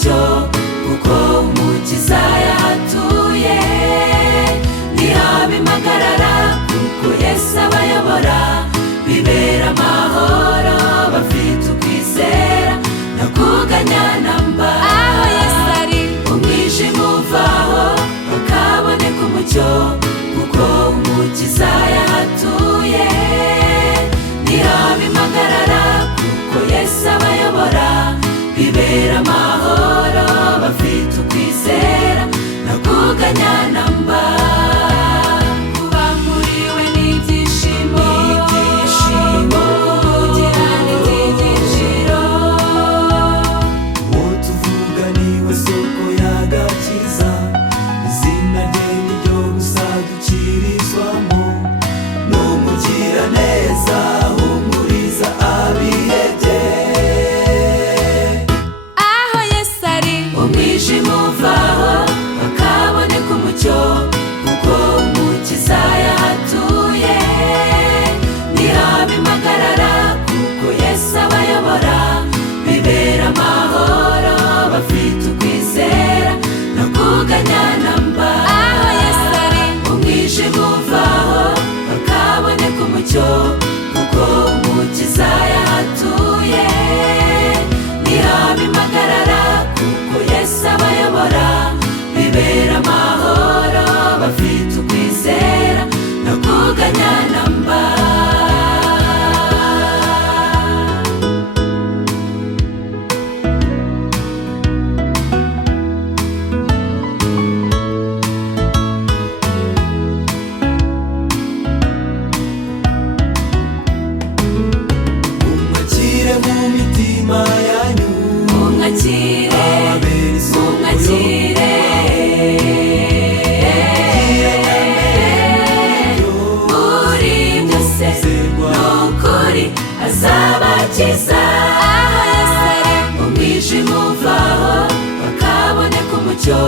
umucyo kuko umukiza yahatuye. Ntihaba impagarara kuko Yesu abayobora, bibera amahoro bafite ukwizera no kuganya namba. aho Yesu ari umwijima uvaho hakaboneka umucyo kuko umukiza yahatuye. Ntihaba impagarara kuko Yesu abayobora, bibera amahoro bafite ukwizera no kuganya namba. Kuba muri we ni ibyishimo, kugira n'iby'igiciro. uwo tuvuga niwe soko y'agakiza, izina rye ni ryo gusa dukirizwamo. n'umugiraneza ahumuriza abihebye. aho Yesu ari umwijima uvaho hakaboneka umucyo kuko umukiza yahatuye. Ntihaba impagarara kuko Yesu abayobora, bibera amahoro bafite ukwizera no kuganya namba. aho Yesu ari umwijima uvaho hakaboneka umucyo kuko umukiza yahatuye. Ntihaba impagarara kuko Yesu abayobora, bibera amahoro bafite ukwizera no kuganya namba. umwakire mu mitima yanyu, Umwakire, ababera isoko umwakire, muri byose n'ukuri azabakiza. aho Yesu ari umwijima uvaho hakaboneka umucyo